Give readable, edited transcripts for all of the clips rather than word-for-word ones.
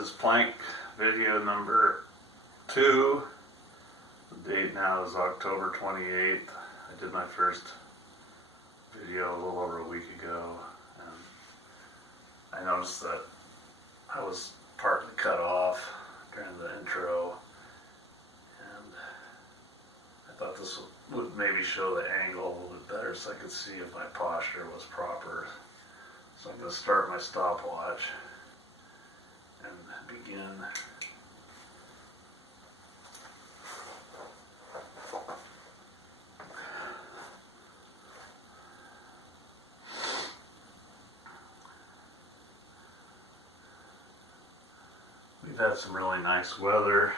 is plank video number 2. The date now is October 28th. I did my first video a little over a week ago, and I noticed that I was partly cut off during the intro, and I thought this would maybe show the angle a little bit better so I could see if my posture was proper. So I'm going to start my stopwatch and begin. We've had some really nice weather.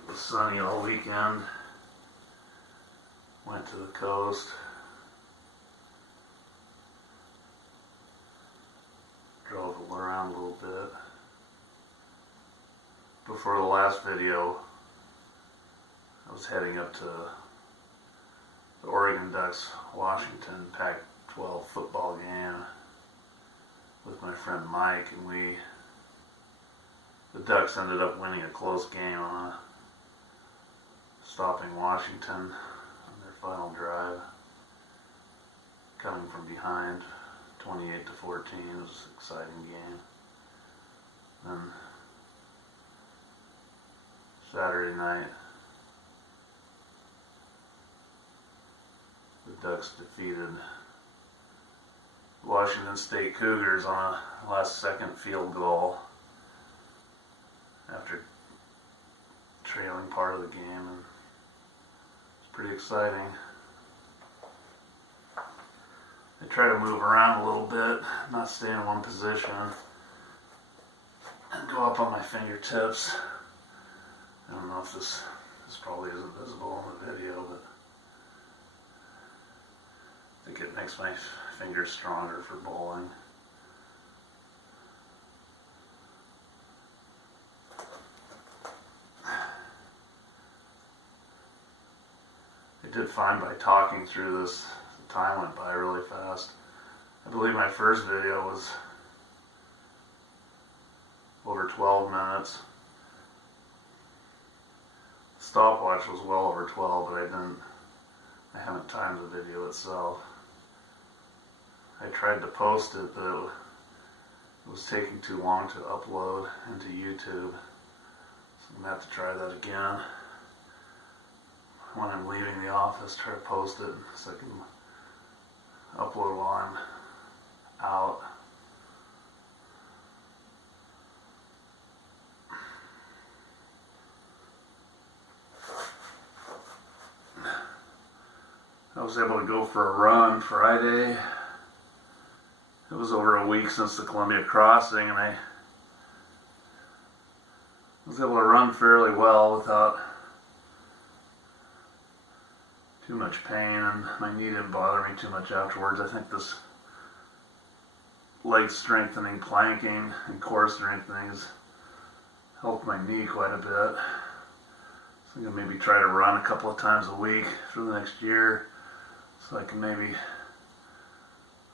It was sunny all weekend. Went to the coast. Drove around a little bit. Before the last video, I was heading up to the Oregon Ducks Washington Pac-12 football game with my friend Mike, and the Ducks ended up winning a close game on stopping Washington on their final drive, coming from behind 28-14. It was an exciting game. Then Saturday night, the Ducks defeated Washington State Cougars on a last-second field goal after trailing part of the game, and it's pretty exciting. I try to move around a little bit, not stay in one position, and go up on my fingertips. I don't know if this probably isn't visible in the video, but I think it makes my fingers stronger for bowling. I did find by talking through this, the time went by really fast. I believe my first video was over 12 minutes. The stopwatch was well over 12, but I haven't timed the video itself. I tried to post it, but it was taking too long to upload into YouTube. So I'm going to have to try that again. When I'm leaving the office, try to post it so I can upload while I'm out. I was able to go for a run Friday. It was over a week since the Columbia crossing, and I was able to run fairly well without too much pain, and my knee didn't bother me too much afterwards. I think this leg strengthening, planking, and core strengthening has helped my knee quite a bit. So I'm going to maybe try to run a couple of times a week for the next year so I can maybe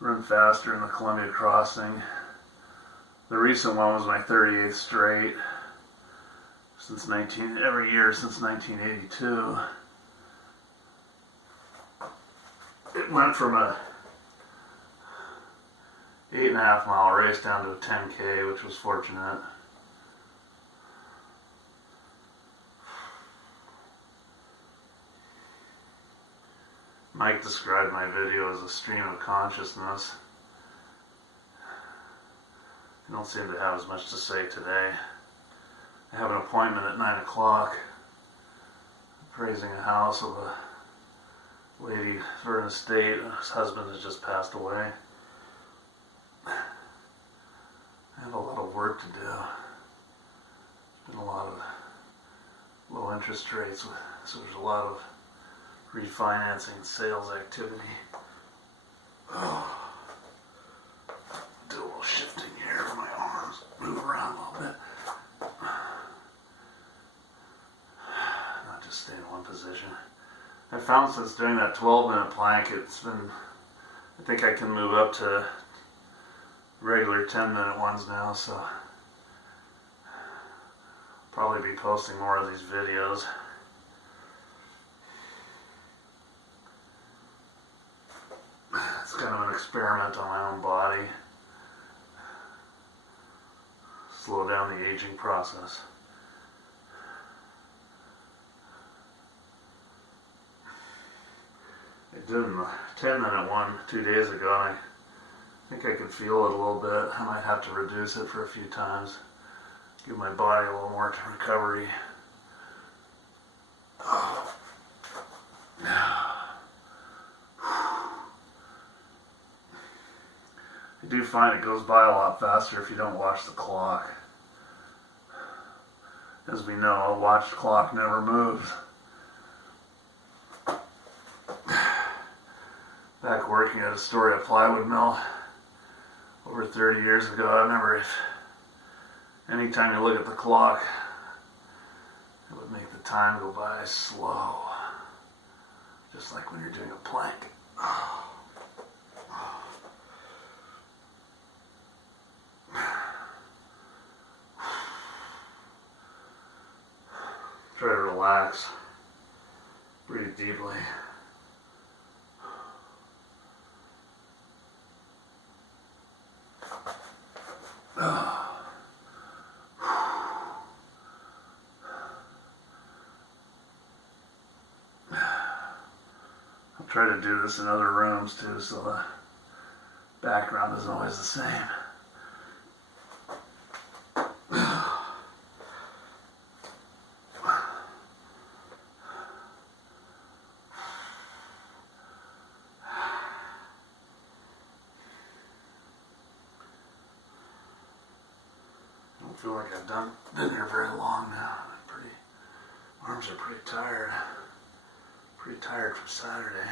run faster in the Columbia crossing. The recent one was my 38th straight every year since 1982. It went from a 8.5 mile race down to a 10K, which was fortunate. Mike described my video as a stream of consciousness. I don't seem to have as much to say today. I have an appointment at 9 o'clock, appraising a house of a lady for an estate. His husband has just passed away. I have a lot of work to do. There's been a lot of low interest rates, so there's a lot of refinancing and sales activity. Do a little shifting here with my arms, move around a little bit. Not just stay in one position. I found since doing that 12-minute plank, I think I can move up to regular 10-minute ones now, so Probably be posting more of these videos. It's kind of an experiment on my own body. Slow down the aging process. I did a 10-minute one 2 days ago, and I think I could feel it a little bit. I might have to reduce it for a few times. Give my body a little more recovery. I do find it goes by a lot faster if you don't watch the clock. As we know, a watched clock never moves. Back working at Astoria plywood mill over 30 years ago, I remember anytime you look at the clock, it would make the time go by slow. Just like when you're doing a plank. Try to relax. Breathe deeply. I'll try to do this in other rooms too, so the background isn't always the same. I don't feel like I've been here very long now. Arms are pretty tired. Pretty tired from Saturday.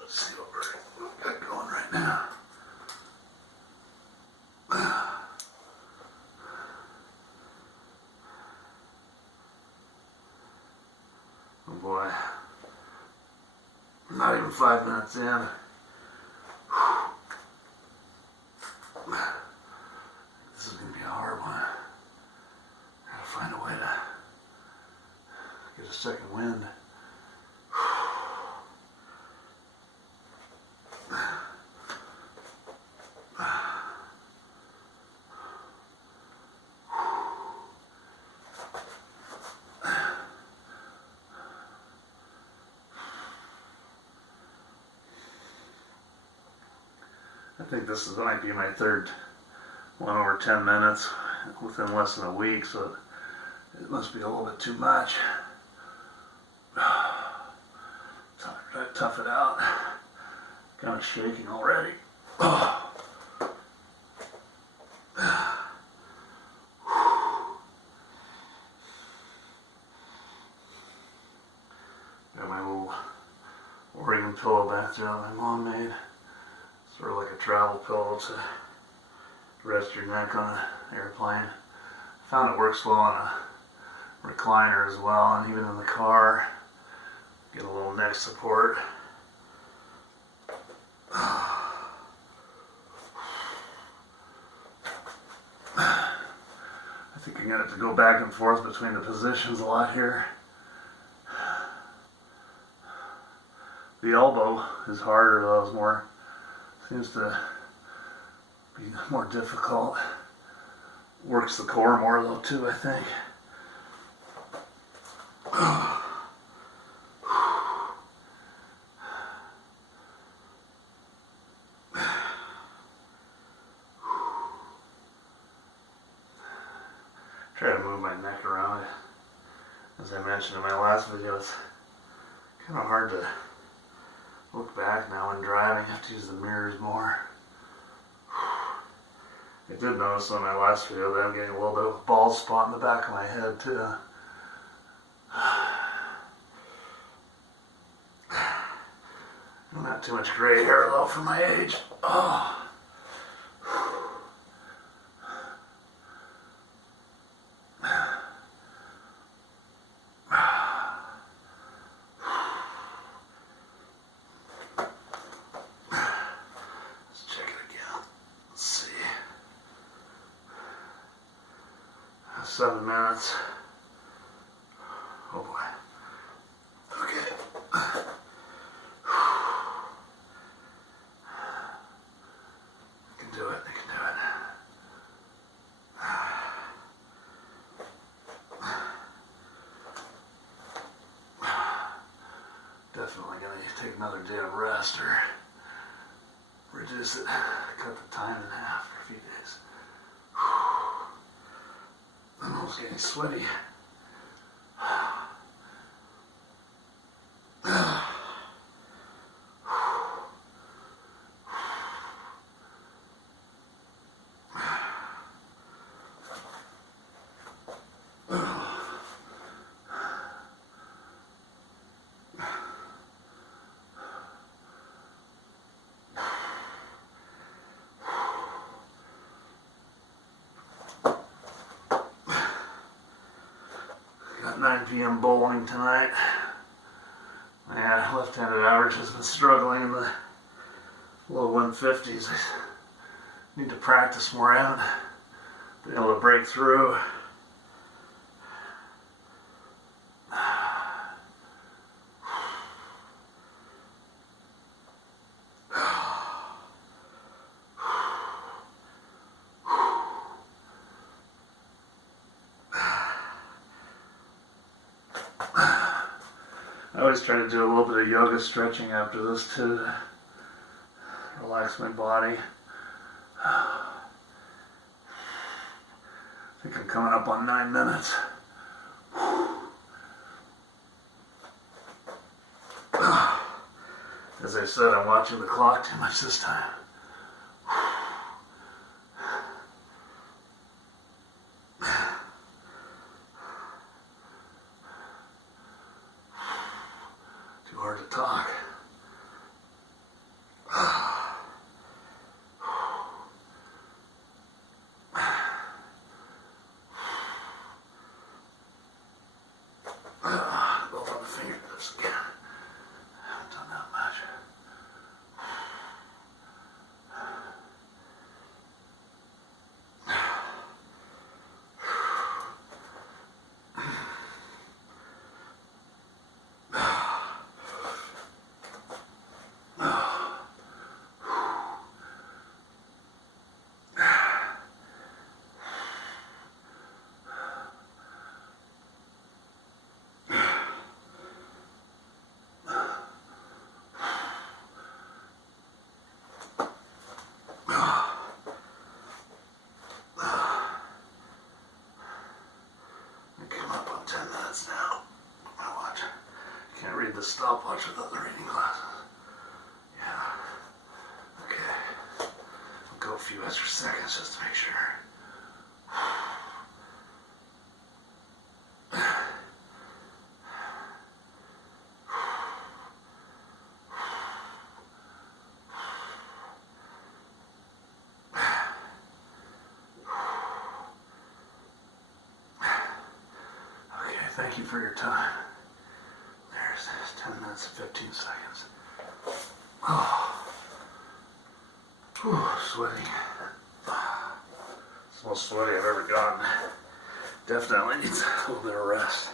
Let's see what we've got going right now. Oh boy. Not even 5 minutes in. This is going to be a hard one. Gotta find a way to get a second wind. I think this might be my third one over 10 minutes within less than a week, so it must be a little bit too much. Try to tough it out. Kind of shaking already. Got my little Oregon pillow back there that my mom made. Sort of like a travel pillow to rest your neck on an airplane. I found it works well on a recliner as well, and even in the car. Get a little neck support. I think I'm going to have to go back and forth between the positions a lot here. The elbow is harder though, seems to be more difficult. Works the core more though too, I think. Try to move my neck around. As I mentioned in my last video, it's kind of hard to look back now when driving. I have to use the mirrors more. I did notice on my last video that I'm getting a little bit of a bald spot in the back of my head too. Not too much gray hair though for my age. Oh. 7 minutes. Oh boy. Okay. I can do it. I can do it. Definitely going to take another day of rest or reduce it, cut the time in half for a few days. I'm almost getting sweaty. Got 9 p.m. bowling tonight. My left-handed average has been struggling in the low 150s. I need to practice more. I haven't been able to break through. I always try to do a little bit of yoga stretching after this too to relax my body. I think I'm coming up on 9 minutes. As I said, I'm watching the clock too much this time. Too hard to talk. Both on the fingertips again. I haven't done that much. Now, my watch. Can't read the stopwatch without the reading glasses. Yeah. Okay. I'll go a few extra seconds just to make sure. Thank you for your time. There's 10 minutes and 15 seconds. Oh, whew, sweaty. It's the most sweaty I've ever gotten. Definitely needs a little bit of rest.